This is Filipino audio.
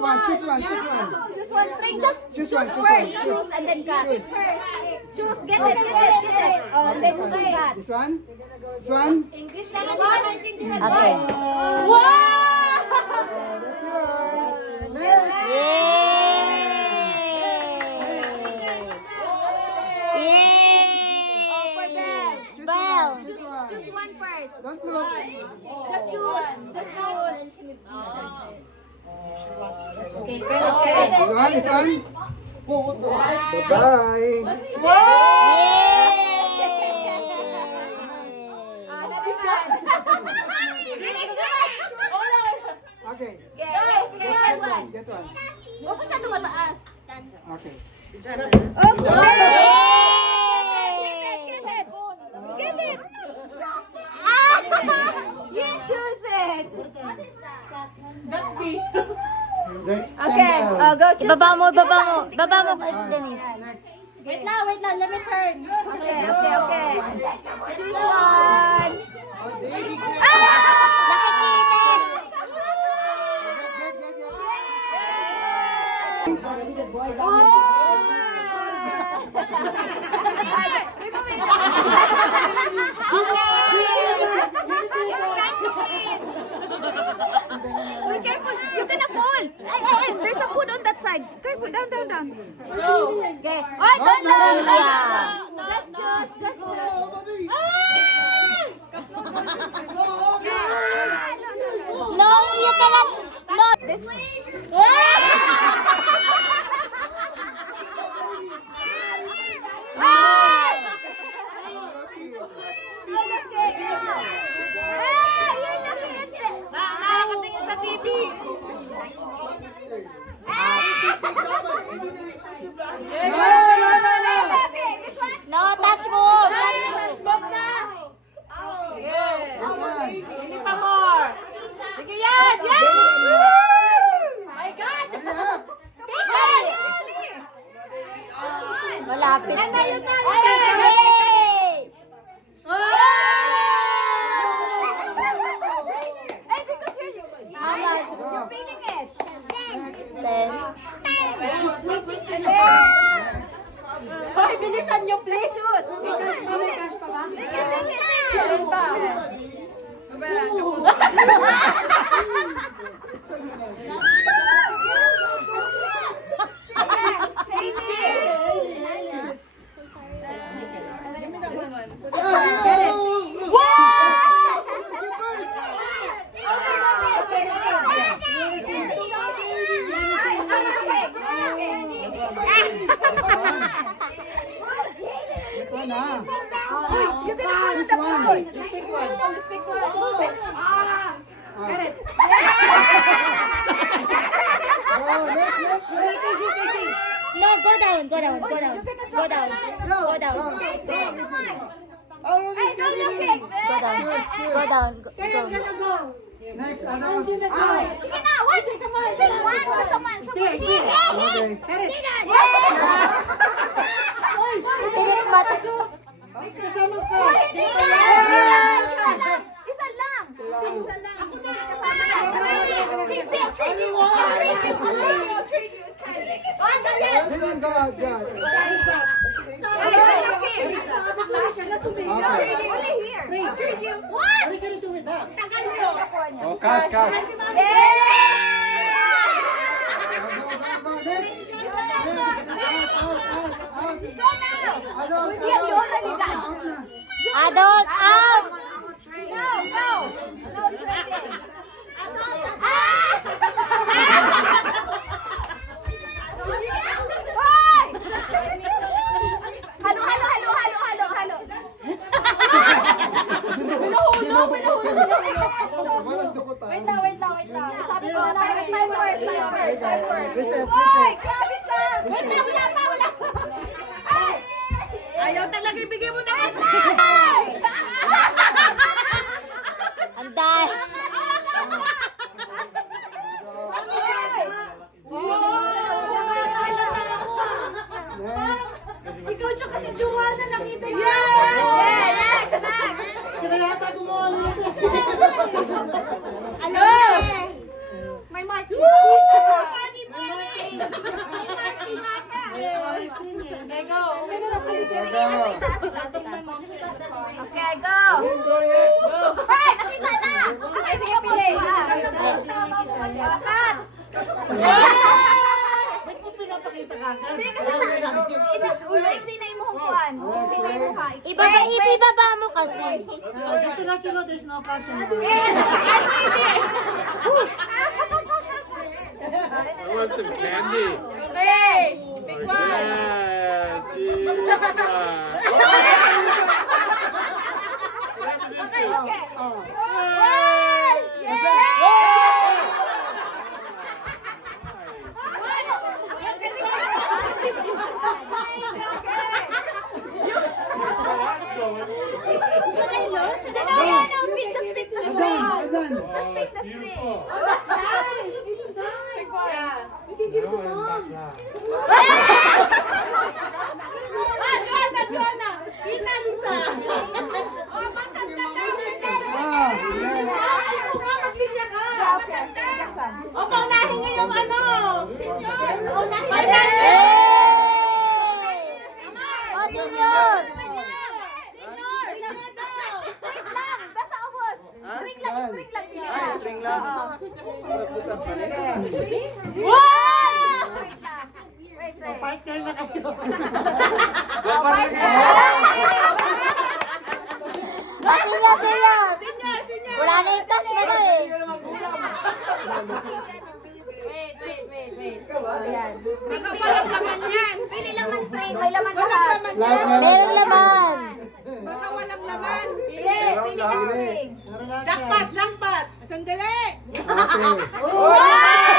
one. Choose one. Choose one. Choose one. first. Choose and then cut. Choose. Get it. Oh, let's do that. This one. This one. Okay. Wow! That's yours. Next. Oh, for them. Choose one first. Don't look. Just choose. Okay, good. This one. Bye-bye. Okay. Get one. Huwag ko siya tumataas. Okay. Get it. You choose it. Let's Okay, go choose. Baba mo, Denise. Next. Wait lang, let me turn. Okay. Choose one. Be careful, you're gonna fall. Hey, there's a food on that side. Careful, down. Okay. Oh, don't look. Just choose. No, you cannot. No. This. Nakakatingin sa TV. No, touch mo. Hindi pa more. Sige yan. My God. Malapit. Yan na. Hey, because you're feeling it. 10. Hoy, bilisan nyo, please. Choose. Meron pa. Get one, ah. You're gonna follow This the one. food. Just pick one. Get it. Oh, next. No, go down. Go down. Go down. Go down. Hey, don't look it. Go down. Go. Next, ano? Sige na, one. Pick one for someone. Okay. Pilit mata. Hindi na. Isa lang. Ako na. Then go out, God. Only here. What? Oh, cash. Yay! Go, next. Out. Go now. You already done. Adult out. No trading. Walang dukutan. Wait lang. Sabi ko, time first. Reset. Grabe siya. Wala pa. Ay! Ayaw talaga ibigay mo na kasi. Anday. Next. Ikaw dyan kasi Joanna nakita niya. Next. Sila yata gumawa nito. Ano? May mark. nakita ka agad. Iksi na imong kuan. Iksi na imong ka. Ibaba mo kasi. Just to let you know, there's no caution. I want some candy. Okay. Big one. Should I learn? Should I learn? No, just pick the string. Again. Just pick the string. Joanna. Ina, Lisa. Oh, matanda ka. Ah, yes. Magbigyan ka. Okay, next one. O, paunahin niyo yung ano. Senior. Paunahin Ay, niyo. ay, Oh, senyor! String lang. Basta ubos. String lang, string lang. String lang. Partner na kayo. Ah, senyor, senyor! Senior. Wala na yung cash mo na eh. Wait. Ayan. Baka walang laman yan. Pili lang ng string. May laman lahat. Meron laman. Baka walang laman. Pili ng string. Meron lahat yan. Jackpot. Sandali. Okay.